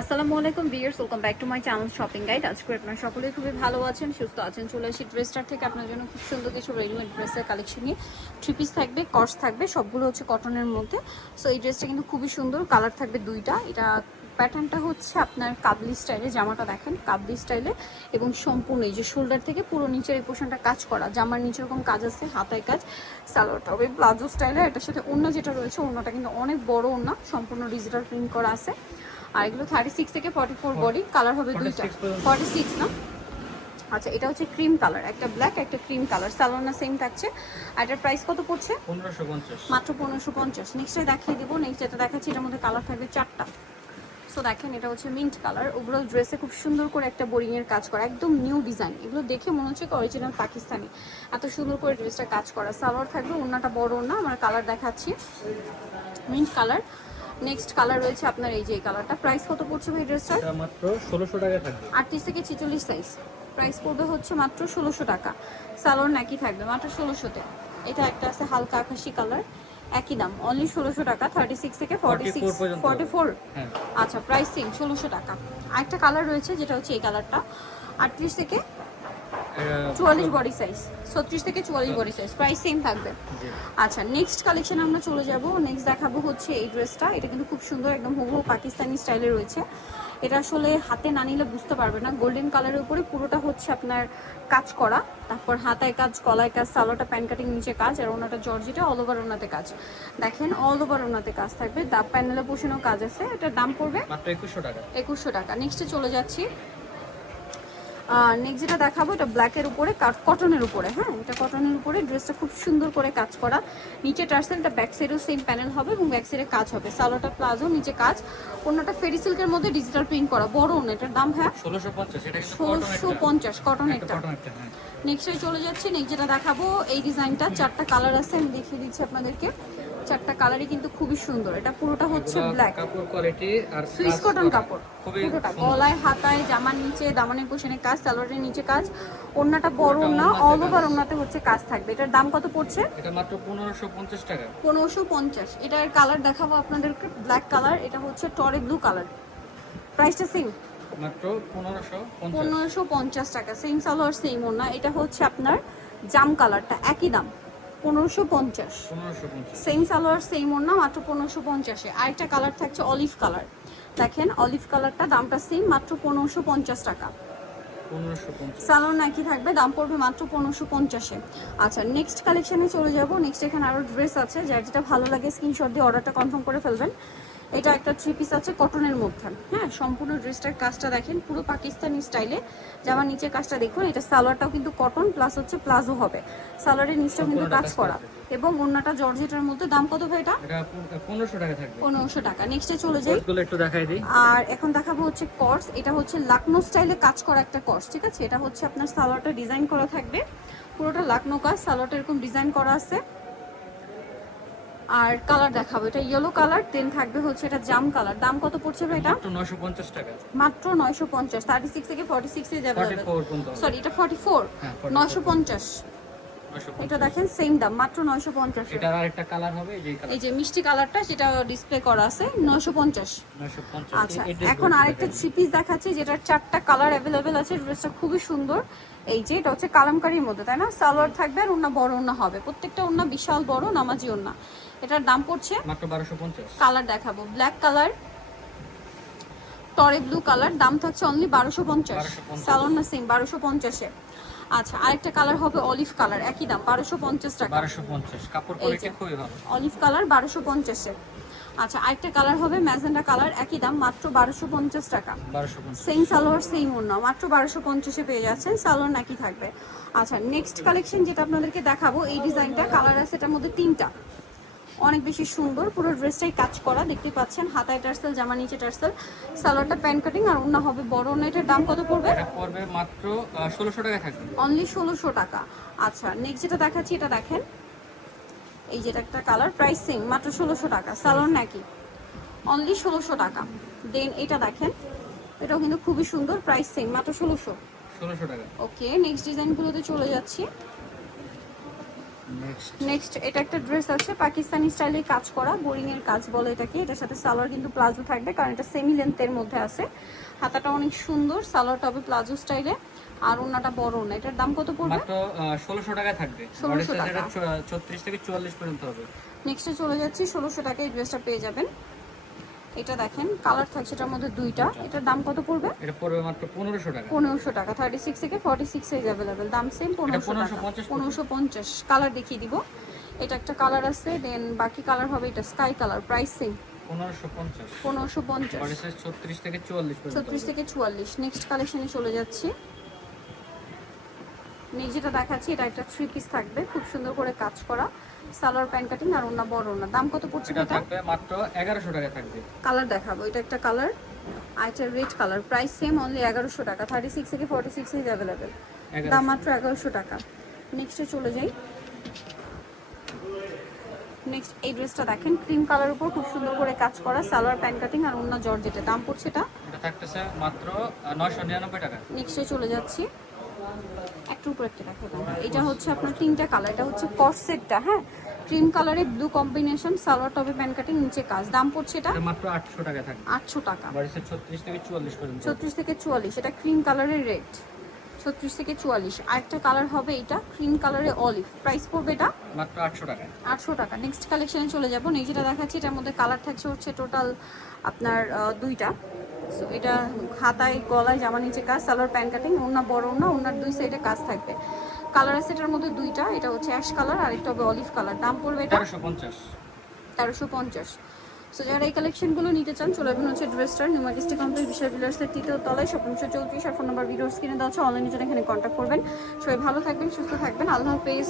আসসালামু আলাইকুম viewers welcome back to my channel shopping guide আজকে আপনারা সকলেই খুবই ভালো আছেন, সুস্থ আছেন, চলে আসি ড্রেসটার থেকে। আপনার জন্য খুব সুন্দর কিছু রেডিমেড ড্রেসের কালেকশন নিয়ে। থ্রি পিস থাকবে কর্স থাকবে, সবগুলো হচ্ছে কটনের মধ্যে। সো এই ড্রেসটা কিন্তু খুবই সুন্দর কালার থাকবে দুইটা। এটা প্যাটার্নটা হচ্ছে আপনার কাবলি স্টাইলে জামাটা দেখেন, কাবলি স্টাইলে এবং সম্পূর্ণ এই যে শোল্ডার থেকে পুরো নিচের এই পোর্শনটা কাজ করা। জামার নিচে এরকম কাজ আছে, হাতায় কাজ সালোয়ারটা হবে প্লাজো স্টাইলে এটার সাথে অন্য যেটা রয়েছে অন্যটা কিন্তু অনেক বড় অন্য সম্পূর্ণ ডিজিটাল প্রিন্ট করা আছে। আর এগুলো থার্টি সিক্স থেকে ফর্টি ফোর বডি কালার হবে দুইটা। ফর্টি সিক্স না? আচ্ছা এটা হচ্ছে ক্রিম কালার একটা ব্ল্যাক একটা ক্রিম কালার সালোনা সেম থাকছে। আর এটার প্রাইস কত পড়ছে? মাত্র পনেরোশো পঞ্চাশ। নেক্সটে দেখিয়ে দিব। নেক্সট যেটা দেখাচ্ছি এটার মধ্যে কালার থাকবে চারটা। সো দেখেন এটা হচ্ছে মিন্ট কালার ওভারঅল ড্রেসে খুব সুন্দর করে একটা বোরিং এর কাজ করা একদম নিউ ডিজাইন এগুলো দেখে মনে হচ্ছে অরিজিনাল পাকিস্তানি। এত সুন্দর করে ড্রেসটা কাজ করা। সালোয়ার থাকবে ওনাটা বড় না আমরা কালার দেখাচ্ছি। মিন্ট কালার নেক্সট কালার রয়েছে আপনার এই যে এই কালারটা প্রাইস কত পড়ছে ভাই ড্রেসটার? মাত্র ষোলোশো টাকা থাকবে। আটত্রিশ থেকে ছেচল্লিশ সাইজ প্রাইস পড়বে হচ্ছে মাত্র ষোলোশো টাকা। সালোয়ার নাকি থাকবে মাত্র ষোলোশোতে। এটা একটা আছে হালকা আকাশি কালার একই দাম। অনলি ষোলোশো টাকা থার্টি সিক্স থেকে ফর্টি 44 সিক্স। ফর্টি ফোর আচ্ছা প্রাইস সেম ষোলোশো টাকা। আরেকটা কালার রয়েছে যেটা হচ্ছে এই কালারটা আটত্রিশ থেকে চুয়াল্লিশ বডি সাইজ ছত্রিশ থেকে চুয়াল্লিশ বডি সাইজ প্রাইস সেম থাকবে। আচ্ছা নেক্সট কালেকশন আমরা চলে যাব। নেক্সট দেখাবো হচ্ছে এই ড্রেসটা এটা কিন্তু খুব সুন্দর একদম হুবহু পাকিস্তানি স্টাইলে রয়েছে। এটা আসলে হাতে না নিলে বুঝতে পারবে না। গোল্ডেন কালারের উপরে পুরোটা হচ্ছে আপনার কাজ করা। তারপর হাতায় কাজ কলায় কাজ সালোটা প্যান কাটিং নিচে কাজ আর ওনাটা জর্জিটা অল ওভার ওনাতে কাজ। দেখেন অল ওভার ওনাতে কাজ থাকবে। দা প্যানেলে বসানো কাজ আছে। এটার দাম পড়বে একুশশো টাকা। একুশশো টাকা। নেক্সটে চলে যাচ্ছি। নেক্সট যেটা দেখাবো এটা ব্ল্যাকের উপরে কটনের উপরে হ্যাঁ? এটা কটনের উপরে ড্রেসটা খুব সুন্দর করে কাজ করা। নিচে টার্সেল এটা ব্যাক সাইডেও সেম প্যানেল হবে এবং ব্যাক সাইডে কাজ হবে। সালোটা প্লাজো নিচে কাজ। অন্যটা ফেরি সিল্কের মধ্যে ডিজিটাল প্রিন্ট করা বড় অন্য এটার দাম হ্যাঁ? ষোলোশো পঞ্চাশ কটন একটা একটা। হ্যাঁ। নেক্সটে চলে যাচ্ছি নেক্সট যেটা দেখাবো এই ডিজাইনটা চারটা কালার আছে আমি দেখিয়ে দিচ্ছি আপনাদেরকে। চারটা কালারই কিন্তু খুবই সুন্দর। এটা পুরোটা হচ্ছে ব্ল্যাক কাপড় কোয়ালিটি আর সুইস কটন কাপড় পুরোটা। গলায় হাতায় জামার নিচে দামানের পোশনে কাজ সালোয়ারের নিচে কাজ। ওন্নাটা বড় না অল। ওভার ওন্নাতে হচ্ছে কাজ থাকবে। এটার দাম কত পড়ছে? এটা মাত্র পনেরোশো পঞ্চাশ টাকা। পনেরোশো পঞ্চাশ। এটার কালার দেখাবো আপনাদেরকে ব্ল্যাক কালার এটা হচ্ছে টরে ব্লু কালার প্রাইসটা সেম মাত্র পনেরোশো পঞ্চাশ। পনেরোশো পঞ্চাশ টাকা। সেম সালোয়ার সেম ওনা এটা হচ্ছে আপনার জাম কালারটা একই দাম। পনেরোশো পঞ্চাশ। সেম সালোয়ার সেম ওড়না মাত্র পনেরোশো পঞ্চাশে। আরেকটা কালার থাকছে অলিভ কালার দেখেন অলিভ কালারটা দামটা সেম মাত্র পনেরোশো পঞ্চাশ টাকা। সালোয়ার নাকি থাকবে দাম পড়বে মাত্র পনেরোশো পঞ্চাশে। আচ্ছা নেক্সট কালেকশানে চলে যাব। নেক্সট এখানে আরও ড্রেস আছে যার যেটা ভালো লাগে স্ক্রিনশট দিয়ে অর্ডারটা কনফার্ম করে ফেলবেন। এটা একটা থ্রি পিস আছে কটনের মধ্যে। হ্যাঁ সম্পূর্ণ ড্রেসটার কাজটা দেখেন পুরো পাকিস্তানি স্টাইলে জামার নিচের কাজটা দেখুন এটা সালোয়ারটাও কিন্তু কটন প্লাস হচ্ছে প্লাজো হবে। সালোয়ারের নিচটাও কিন্তু কাজ করা। এবং অন্যটা জর্জেটার মধ্যে। দাম কত ভাই এটা? পনেরোশো টাকা থাকবে। পনেরোশো টাকা। নেক্সটে চলে যাই। একটু দেখাই দিই। আর এখন দেখাবো হচ্ছে কর্স এটা হচ্ছে লাকনো স্টাইলে কাজ করা একটা কর্স ঠিক আছে? এটা হচ্ছে আপনার সালোয়ারটা ডিজাইন করা থাকবে। পুরোটা লাকনো কাজ। সালোয়ারটা এরকম ডিজাইন করা আছে। আর কালার দেখাবো। এটা ইয়েলো কালার দেন থাকবে হচ্ছে এটা জাম কালার দাম কত পড়ছে ভাই এটা? নশো পঞ্চাশ টাকা। মাত্র নয়শো পঞ্চাশ। থার্টি সিক্স থেকে ফর্টি সিক্সে যাবে ফোর সরি এটা ফর্টি ফোর হ্যাঁ, 44 নয়শো পঞ্চাশ। এটা দেখেন সেম দাম মাত্র নয়শো পঞ্চাশ। এটার আরেকটা কালার হবে যে কালার এই যে মিষ্টি কালারটা সেটা ডিসপ্লে করা আছে নয়শো পঞ্চাশ। নশো পঞ্চাশ। আচ্ছা এখন আরেকটা থ্রি পিস দেখাচ্ছি যেটার চারটা কালার অ্যাভেলেবেল আছে ড্রেসটা খুবই সুন্দর। এই যে এটা হচ্ছে কালামকারির মধ্যে তাই না? সালোয়ার থাকবে আর ওনা বড় ওনা হবে। প্রত্যেকটা ওনা বিশাল বড় নামাজি ওনা এটার দাম পড়ছে মাত্র বারোশো পঞ্চাশ। কালার দেখাবো। ব্ল্যাক কালার টরে ব্লু কালার দাম থাকছে অনলি বারোশো পঞ্চাশ। 1250 সালোয়ার না সেম বারোশো পঞ্চাশে। আচ্ছা আরেকটা কালার হবে অলিভ কালার একই দাম বারোশো পঞ্চাশ টাকা। বারোশো পঞ্চাশ। কাপড় কোয়ালিটি খুবই ভালো। অলিভ কালার বারোশো পঞ্চাশে। আচ্ছা আরেকটা কালার হবে ম্যাজেন্ডা কালার একই দাম মাত্র বারোশো পঞ্চাশ টাকা। সেম সালোয়ার সেম ওড়না মাত্র বারোশো পঞ্চাশে পেয়ে যাচ্ছেন সালোয়ার নাকি থাকবে। আচ্ছা নেক্সট কালেকশন যেটা আপনাদেরকে দেখাবো এই ডিজাইনটা কালার আছে এটার মধ্যে তিনটা। অনেক বেশি সুন্দর পুরো ড্রেসটাই কাজ করা দেখতে পাচ্ছেন হাতায় টার্সেল জামা নিচে টার্সেল। সালোয়ারটা প্যান্ট কাটিং আর ওড়না হবে বড় ওড়না এটার দাম কত পড়বে? পড়বে মাত্র ষোলোশো টাকা থাকবে। অনলি ষোলোশো টাকা। আচ্ছা নেক্সট যেটা দেখাচ্ছি এটা দেখেন। এই যেটা একটা কালার প্রাইস সেম মাত্র ষোলোশো টাকা সালোন নাকি অনলি ষোলোশো টাকা। দেন এটা দেখেন এটাও কিন্তু খুবই সুন্দর প্রাইস সেম মাত্র ষোলোশো। ষোলোশো টাকা। ওকে নেক্সট ডিজাইনগুলোতে চলে যাচ্ছি। নেক্সট এটা একটা ড্রেস আছে পাকিস্তানি স্টাইলে কাজ করা বোরিং এর কাজ বলে এটাকে। এটার সাথে সালোয়ার কিন্তু প্লাজো থাকবে কারণ এটা সেমি লেন্থের মধ্যে আছে। হাতাটা অনেক সুন্দর সালোয়ারটা হবে প্লাজো স্টাইলে আর ওনাটা বড় না। এটার দাম কত পড়বে? মাত্র 1600 টাকা থাকবে। 1600 বডি টাকা। এটা ছত্রিশ থেকে চুয়াল্লিশ পর্যন্ত হবে। নেক্সটে চলে যাচ্ছি 1600 টাকায় এই ড্রেসটা পেয়ে যাবেন। এটা দেখেন কালার থাকছে এটার মধ্যে দুইটা। এটার দাম কত পড়বে? এটা পড়বে মাত্র পনেরোশো টাকা। পনেরোশো টাকা থার্টি সিক্স থেকে ফর্টি সিক্স সাইজ অ্যাভেলেবেল দাম সেম পনেরোশো টাকা। 1550 পনেরোশো পঞ্চাশ কালার দেখিয়ে দিব। এটা একটা কালার আছে দেন বাকি কালার হবে এটা স্কাই কালার প্রাইস সেম পনেরোশো পঞ্চাশ। পনেরোশো পঞ্চাশ। বডি সাইজ ছত্রিশ থেকে চুয়াল্লিশ পর্যন্ত ছত্রিশ থেকে চুয়াল্লিশ নেক্সট কালেকশনে চলে যাচ্ছি। যেটা দেখাচ্ছি এটা একটা থ্রি পিস থাকবে খুব সুন্দর করে কাজ করা। সালোয়ার প্যান্ট কাটিং আর ওনা বড় ওনা দাম কত পড়ছে এটা থাকবে মাত্র এগারোশো টাকায় থাকবে। কালার দেখাবো এটা একটা কালার আর এটা red colour price same only এগারোশো টাকা। থার্টি সিক্স থেকে ফর্টি সিক্স ইজ অ্যাভেলেবেল দাম মাত্র এগারোশো টাকা। নেক্সটে চলে যাই। নেক্সট এই ড্রেসটা দেখেন ক্রিম কালার উপর খুব সুন্দর করে কাজ করা সালোয়ার প্যান্ট কাটিং আর অন্য জর্জেটে। দাম পড়ছে এটা? এটা থাকতেছে মাত্র নয়শো নিরানব্বই টাকা। নেক্সটে চলে যাচ্ছি। একটু উপরে একটা দাঁড়াও। এটা হচ্ছে আপনার তিনটা কালার এটা হচ্ছে কর্সেটটা হ্যাঁ? ক্রিম কালারে ব্লু কম্বিনেশন সালোয়ার টপে প্যান্ট কাটিং নিচে কাজ। দাম পড়ছে এটা? মাত্র আটশো টাকা থাকবে আটশো টাকা। বডি সাইজ ছত্রিশ থেকে চুয়াল্লিশ পর্যন্ত। ছত্রিশ থেকে চুয়াল্লিশ এটা ক্রিম কালারের রেড ছত্রিশ থেকে চুয়াল্লিশ। আরেকটা কালার হবে এটা ক্রিম কালারের অলিভ প্রাইস পড়বে এটা? মাত্র আটশো টাকা। আটশো টাকা। নেক্সট কালেকশনে চলে যাব। নেক্সট যেটা দেখাচ্ছি এটার মধ্যে কালার থাকছে হচ্ছে টোটাল আপনার দুইটা। সো এটা হাতায় গলায় জামা নিচে কাজ সালোয়ার প্যান্ট কাটিং ওনা বড় না ওনার দুই সাইডে কাজ থাকবে। কালার আছে এটার মধ্যে দুইটা এটা হচ্ছে অ্যাশ কালার আর একটা হবে অলিভ কালার দাম পড়বে এটা তেরোশো পঞ্চাশ। সো যারা এই কালেকশনগুলো নিতে চান চলে আসবেন হচ্ছে ড্রেসটার নিউ ম্যাজেস্টিক কমপ্লেক্স বিশাল বিলাসের তৃতীয় তলায়। সপ্তমশো চৌত্রিশ আর ফোন নাম্বার ভিডিওস কিনে দেওয়া হচ্ছে অনলাইনে জন্য এখানে কন্ট্যাক্ট করবেন। সবাই ভালো থাকবেন সুস্থ থাকবেন। আল্লাহ হাফেজ।